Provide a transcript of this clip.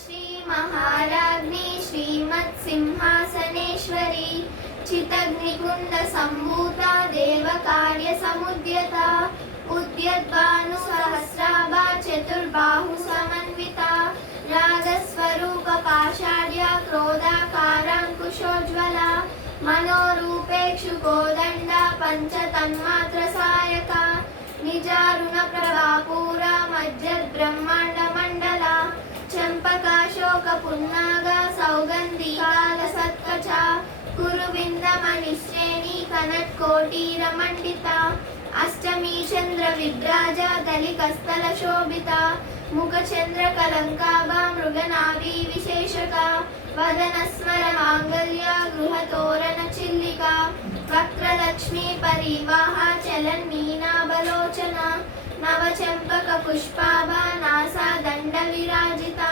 श्री महाराज्ञी श्रीमत्सिंहासनेश्वरी चितग्निकुण्ड सम्भूता देवकार्य समुद्यता उद्यद्भानु सहस्राभा चतुर्बाहु समन्विता रागस्वरूप पाषाढ्या क्रोधाकाराङ्कुशोज्ज्वला मनोरूपेक्षु कोदण्डा पंचतन्मात्र Sayaka निजारुण प्रभापूरा मज्जद्ब्रह्माण्ड Mandla चंपकाशोक पुन्नागा सौगंधिकाल सत्कचा कुरुविंद मणिश्रेणी कनत्कोटीर मंडिता अष्टमी चंद्र विभ्राजा दलिकस्थल शोभिता मुखचंद्र कलंकाभा मृगनाभी विशेषका वदनस्मर मांगल्य गृहतोरण चिल्लिका वक्रलक्ष्मी परिवाहा चलन मीनाबलोचना नवचंपक पुष्पाभा NASA दंड विराजिता